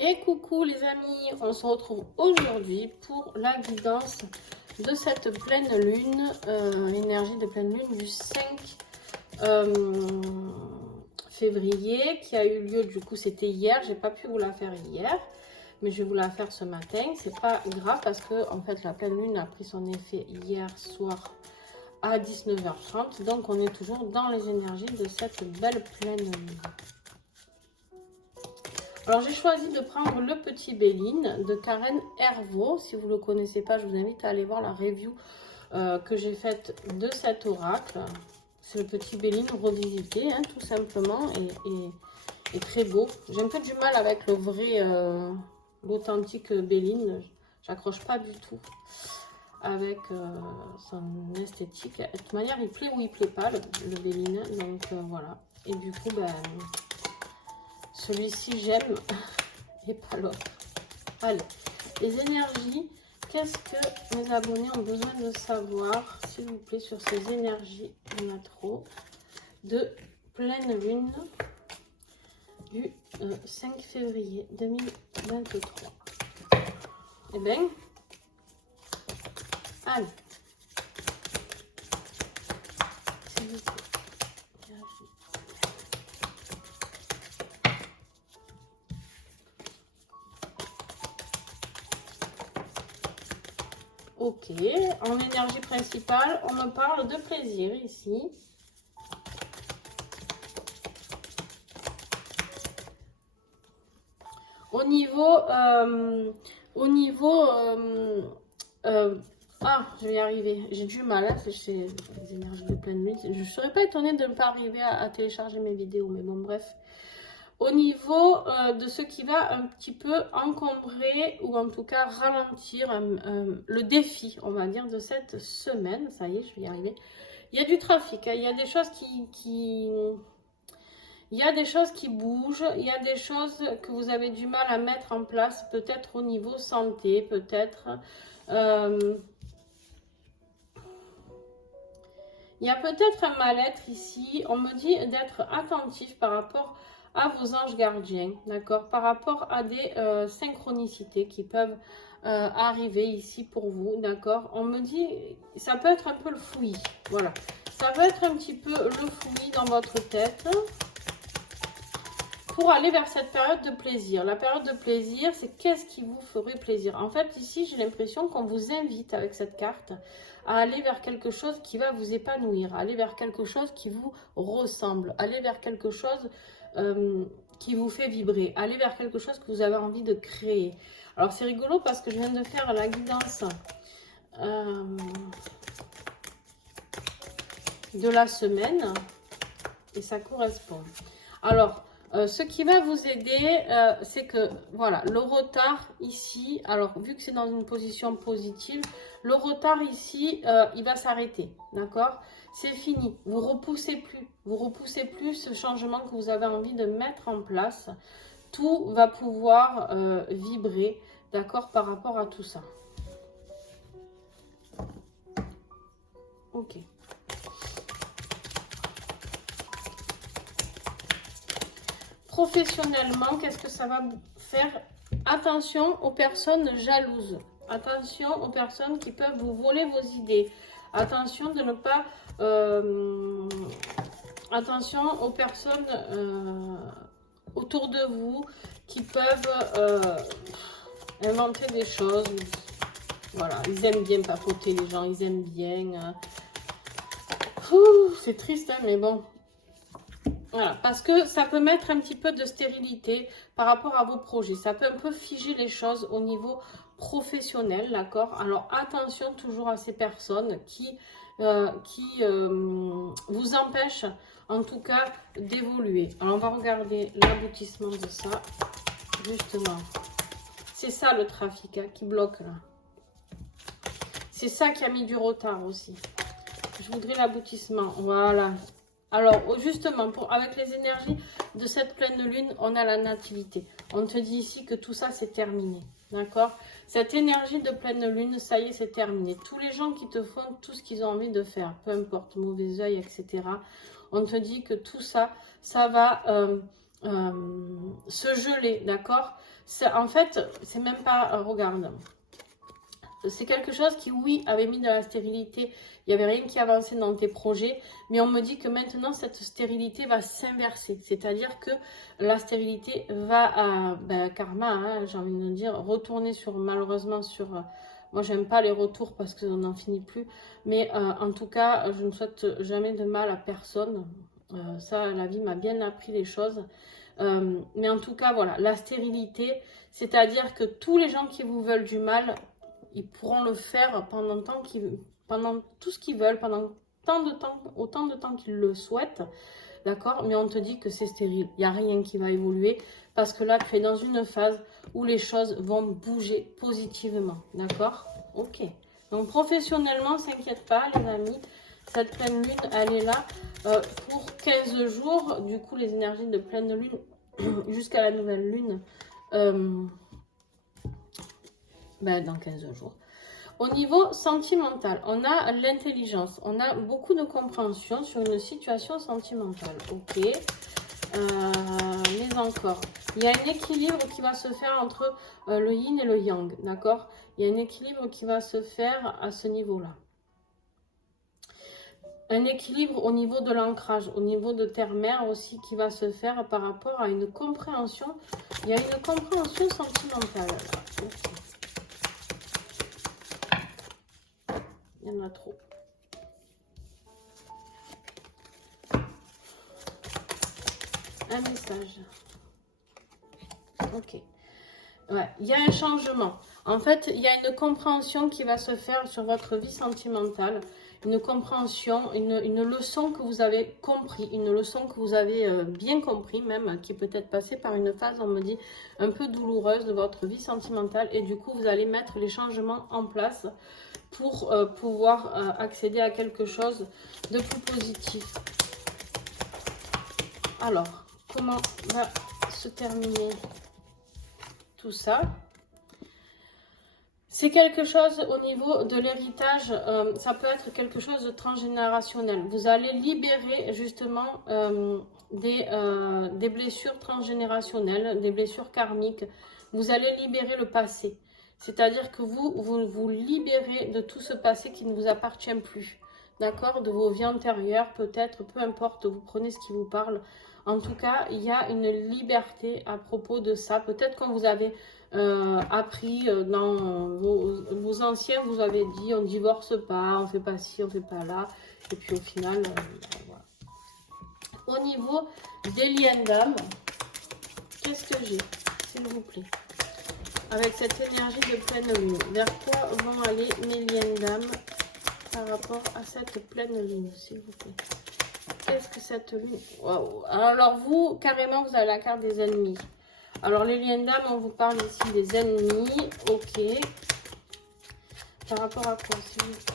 Et coucou les amis, on se retrouve aujourd'hui pour la guidance de cette pleine lune, énergie de pleine lune du 5 février qui a eu lieu, du coup c'était hier, j'ai pas pu vous la faire hier, mais je vais vous la faire ce matin. C'est pas grave parce que en fait la pleine lune a pris son effet hier soir à 19h30, donc on est toujours dans les énergies de cette belle pleine lune. Alors, j'ai choisi de prendre le petit Béline de Karen Hervaux. Si vous ne le connaissez pas, je vous invite à aller voir la review que j'ai faite de cet oracle. C'est le petit Béline revisité, hein, tout simplement, et très beau. J'ai un peu du mal avec le vrai, l'authentique Béline. J'accroche pas du tout avec son esthétique. De toute manière, il plaît ou il plaît pas, le Béline. Donc, voilà. Et du coup, ben... celui-ci, j'aime et pas l'autre. Allez, les énergies, qu'est-ce que mes abonnés ont besoin de savoir, s'il vous plaît, sur ces énergies, il y en a trop, de pleine lune du 5 février 2023. Eh bien, allez, s'il vous plaît. Ok, en énergie principale, on me parle de plaisir ici. Au niveau, je vais y arriver. J'ai du mal, hein, c'est les énergies de pleine lune. Je ne serais pas étonnée de ne pas arriver à télécharger mes vidéos, mais bon, bref. Au niveau de ce qui va un petit peu encombrer ou en tout cas ralentir le défi, on va dire, de cette semaine. Ça y est, je vais y arriver. Il y a du trafic, hein, il y a des choses il y a des choses qui bougent, il y a des choses que vous avez du mal à mettre en place, peut-être au niveau santé, peut-être. Il y a peut-être un mal-être ici. On me dit d'être attentif par rapport à vos anges gardiens, d'accord? Par rapport à des synchronicités qui peuvent arriver ici pour vous, d'accord? On me dit, ça peut être un peu le fouillis, voilà. Ça peut être un petit peu le fouillis dans votre tête pour aller vers cette période de plaisir. La période de plaisir, c'est qu'est-ce qui vous ferait plaisir? En fait, ici, j'ai l'impression qu'on vous invite avec cette carte à aller vers quelque chose qui va vous épanouir, à aller vers quelque chose qui vous ressemble, aller vers quelque chose qui vous fait vibrer, aller vers quelque chose que vous avez envie de créer. Alors, c'est rigolo parce que je viens de faire la guidance de la semaine et ça correspond. Alors, ce qui va vous aider, c'est que, voilà, le retard ici, alors, vu que c'est dans une position positive, le retard ici, il va s'arrêter, d'accord? C'est fini, vous repoussez plus ce changement que vous avez envie de mettre en place. Tout va pouvoir vibrer, d'accord, par rapport à tout ça. Ok. Professionnellement, qu'est-ce que ça va faire? Attention aux personnes jalouses. Attention aux personnes qui peuvent vous voler vos idées. Attention de ne pas... attention aux personnes autour de vous qui peuvent inventer des choses. Voilà, ils aiment bien papoter les gens, ils aiment bien... c'est triste, hein, mais bon... Voilà, parce que ça peut mettre un petit peu de stérilité par rapport à vos projets. Ça peut un peu figer les choses au niveau professionnel, d'accord? Alors, attention toujours à ces personnes qui vous empêchent, en tout cas, d'évoluer. Alors, on va regarder l'aboutissement de ça, justement. C'est ça le trafic hein, qui bloque, là. C'est ça qui a mis du retard aussi. Je voudrais l'aboutissement, voilà. Alors, justement, avec les énergies de cette pleine lune, on a la nativité. On te dit ici que tout ça, c'est terminé. D'accord? Cette énergie de pleine lune, ça y est, c'est terminé. Tous les gens qui te font tout ce qu'ils ont envie de faire, peu importe, mauvais oeil, etc. On te dit que tout ça, ça va se geler, d'accord? En fait, c'est même pas, regarde, c'est quelque chose qui, oui, avait mis de la stérilité, il n'y avait rien qui avançait dans tes projets, mais on me dit que maintenant, cette stérilité va s'inverser, c'est-à-dire que la stérilité va, ben, karma, hein, j'ai envie de dire, retourner sur, malheureusement, sur... moi, j'aime pas les retours parce qu'on n'en finit plus, mais en tout cas, je ne souhaite jamais de mal à personne. Ça, la vie m'a bien appris les choses. Mais en tout cas, voilà, la stérilité, c'est-à-dire que tous les gens qui vous veulent du mal, ils pourront le faire pendant tout ce qu'ils veulent, pendant tant de temps, autant de temps qu'ils le souhaitent, d'accord? Mais on te dit que c'est stérile, il n'y a rien qui va évoluer, parce que là, tu es dans une phase où les choses vont bouger positivement, d'accord? Ok. Donc, professionnellement, s'inquiète pas, les amis, cette pleine lune, elle est là pour 15 jours. Du coup, les énergies de pleine lune jusqu'à la nouvelle lune, ben, dans 15 jours. Au niveau sentimental, on a l'intelligence, on a beaucoup de compréhension sur une situation sentimentale. Ok, mais encore, il y a un équilibre qui va se faire entre le yin et le yang, d'accord? Il y a un équilibre qui va se faire à ce niveau-là. Un équilibre au niveau de l'ancrage, au niveau de terre-mère aussi qui va se faire par rapport à une compréhension. Il y a une compréhension sentimentale. Okay. Il y en a trop. Un message. Ok. Ouais, il y a un changement. En fait, il y a une compréhension qui va se faire sur votre vie sentimentale. Une compréhension, une leçon que vous avez compris, une leçon que vous avez bien compris même, qui peut être passée par une phase, on me dit, un peu douloureuse de votre vie sentimentale. Et du coup, vous allez mettre les changements en place pour pouvoir accéder à quelque chose de plus positif. Alors, comment va se terminer tout ça? C'est quelque chose au niveau de l'héritage, ça peut être quelque chose de transgénérationnel. Vous allez libérer justement des blessures transgénérationnelles, des blessures karmiques. Vous allez libérer le passé. C'est-à-dire que vous libérez de tout ce passé qui ne vous appartient plus. D'accord? De vos vies antérieures, peut-être, peu importe, vous prenez ce qui vous parle. En tout cas, il y a une liberté à propos de ça. Peut-être qu'on vous avez appris dans vos anciens, vous avez dit on divorce pas, on fait pas ci, on fait pas là. Et puis au final, voilà. Au niveau des liens d'âme, qu'est-ce que j'ai, s'il vous plaît? Avec cette énergie de pleine lune, vers quoi vont aller mes liens d'âme par rapport à cette pleine lune, s'il vous plaît? Qu'est-ce que cette lune? Waouh. Alors vous, carrément, vous avez la carte des ennemis. Alors les liens d'âme, on vous parle ici des ennemis. Ok. Par rapport à quoi, s'il vous plaît?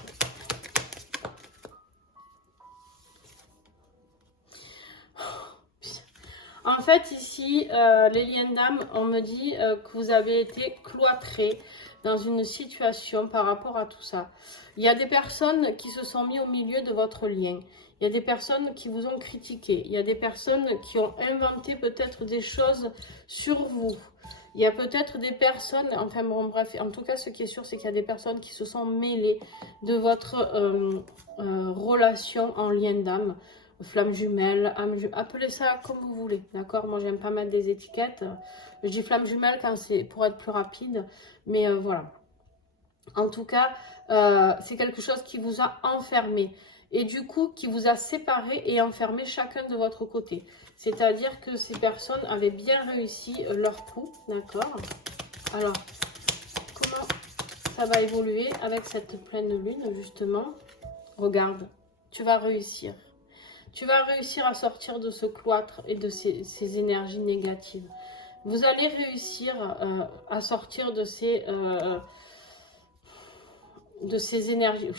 En fait, ici, les liens d'âme, on me dit que vous avez été cloîtrés dans une situation par rapport à tout ça. Il y a des personnes qui se sont mis au milieu de votre lien. Il y a des personnes qui vous ont critiqué. Il y a des personnes qui ont inventé peut-être des choses sur vous. Il y a peut-être des personnes, enfin bon bref, en tout cas ce qui est sûr c'est qu'il y a des personnes qui se sont mêlées de votre relation en lien d'âme. Flamme jumelle, âme jumelle, appelez ça comme vous voulez, d'accord? Moi, j'aime pas mettre des étiquettes. Je dis flamme jumelle quand c'est pour être plus rapide, mais voilà. En tout cas, c'est quelque chose qui vous a enfermé et du coup, qui vous a séparé et enfermé chacun de votre côté. C'est-à-dire que ces personnes avaient bien réussi leur coup, d'accord? Alors, comment ça va évoluer avec cette pleine lune, justement? Regarde, tu vas réussir. Tu vas réussir à sortir de ce cloître et de ces énergies négatives. Vous allez réussir à sortir de ces énergies.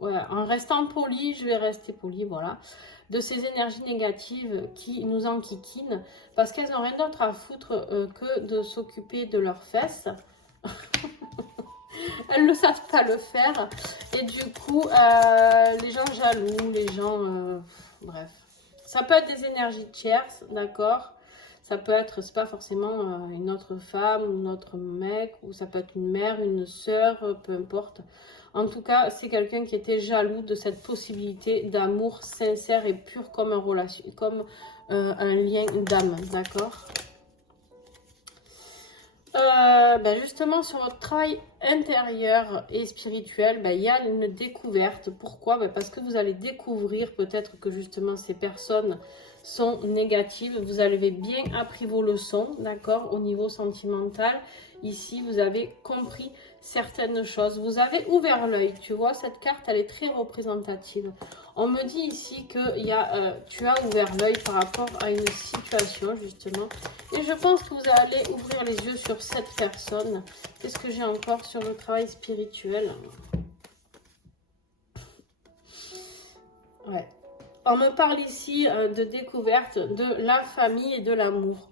En restant poli, je vais rester poli, voilà. De ces énergies négatives qui nous enquiquinent parce qu'elles n'ont rien d'autre à foutre que de s'occuper de leurs fesses. Elles ne savent pas le faire. Et du coup, les gens jaloux, les gens... bref. Ça peut être des énergies tierces, d'accord? Ça peut être, c'est pas forcément une autre femme, ou un autre mec, ou ça peut être une mère, une sœur, peu importe. En tout cas, c'est quelqu'un qui était jaloux de cette possibilité d'amour sincère et pur comme un lien d'âme, d'accord? Justement, sur votre travail intérieur et spirituel, il y a une découverte. Pourquoi? Parce que vous allez découvrir peut-être que justement ces personnes sont négatives. Vous avez bien appris vos leçons, d'accord, au niveau sentimental. Ici, vous avez compris certaines choses. Vous avez ouvert l'œil, tu vois, cette carte, elle est très représentative. On me dit ici que tu as ouvert l'œil par rapport à une situation, justement. Et je pense que vous allez ouvrir les yeux sur cette personne. Qu'est-ce que j'ai encore sur le travail spirituel? Ouais. On me parle ici de découverte de la famille et de l'amour.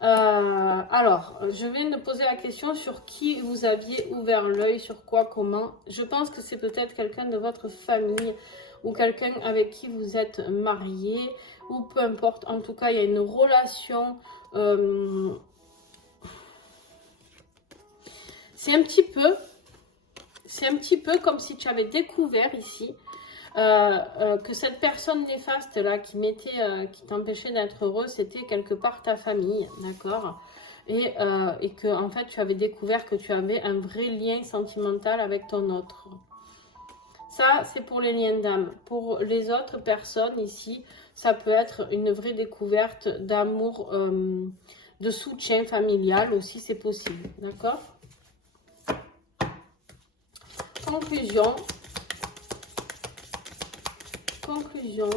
Alors, je vais me poser la question sur qui vous aviez ouvert l'œil, sur quoi, comment. Je pense que c'est peut-être quelqu'un de votre famille ou quelqu'un avec qui vous êtes marié ou peu importe. En tout cas, il y a une relation. C'est un petit peu comme si tu avais découvert ici que cette personne néfaste là qui t'empêchait d'être heureux, c'était quelque part ta famille, d'accord, et que en fait tu avais découvert que tu avais un vrai lien sentimental avec ton autre. Ça, c'est pour les liens d'âme. Pour les autres personnes ici, ça peut être une vraie découverte d'amour, de soutien familial aussi, c'est possible, d'accord. Conclusion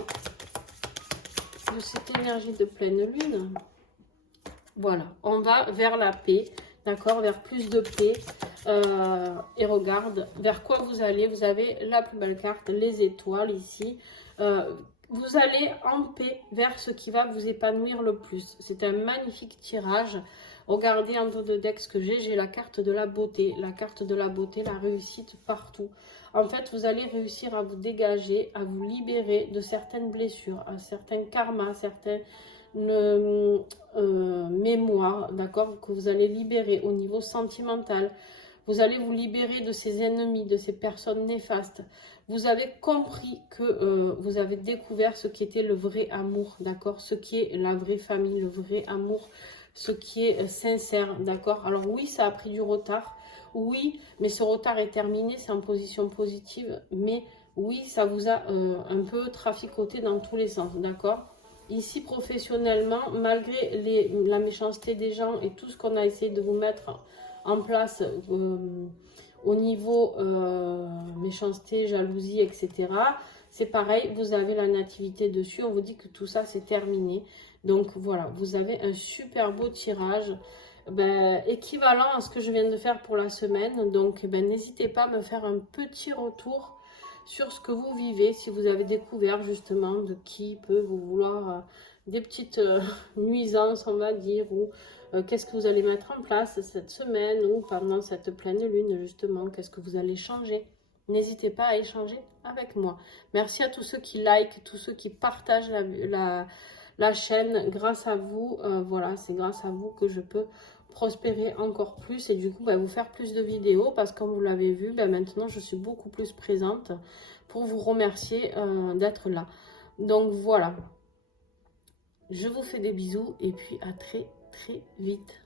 de cette énergie de pleine lune. Voilà, on va vers la paix, d'accord, vers plus de paix. Et regarde vers quoi vous allez. Vous avez la plus belle carte, les étoiles ici. Vous allez en paix vers ce qui va vous épanouir le plus. C'est un magnifique tirage. Regardez en dos de deck ce que j'ai la carte de la beauté. La carte de la beauté, la réussite partout. En fait, vous allez réussir à vous dégager, à vous libérer de certaines blessures, à certains karmas, certaines mémoires, d'accord, que vous allez libérer au niveau sentimental. Vous allez vous libérer de ces ennemis, de ces personnes néfastes. Vous avez compris que vous avez découvert ce qui était le vrai amour, d'accord, ce qui est la vraie famille, le vrai amour, ce qui est sincère, d'accord. Alors oui, ça a pris du retard. Oui, mais ce retard est terminé, c'est en position positive. Mais oui, ça vous a un peu traficoté dans tous les sens, d'accord. Ici, professionnellement, malgré la méchanceté des gens et tout ce qu'on a essayé de vous mettre en place au niveau méchanceté, jalousie, etc. C'est pareil, vous avez la nativité dessus. On vous dit que tout ça, c'est terminé. Donc voilà, vous avez un super beau tirage. Équivalent à ce que je viens de faire pour la semaine. Donc n'hésitez pas à me faire un petit retour sur ce que vous vivez, si vous avez découvert justement de qui peut vous vouloir des petites nuisances, on va dire, ou qu'est-ce que vous allez mettre en place cette semaine ou pendant cette pleine lune justement, qu'est-ce que vous allez changer. N'hésitez pas à échanger avec moi. Merci à tous ceux qui like, tous ceux qui partagent la chaîne. Grâce à vous, voilà, c'est grâce à vous que je peux prospérer encore plus et du coup vous faire plus de vidéos parce que comme vous l'avez vu, maintenant je suis beaucoup plus présente pour vous remercier d'être là. Donc voilà, je vous fais des bisous et puis à très très vite.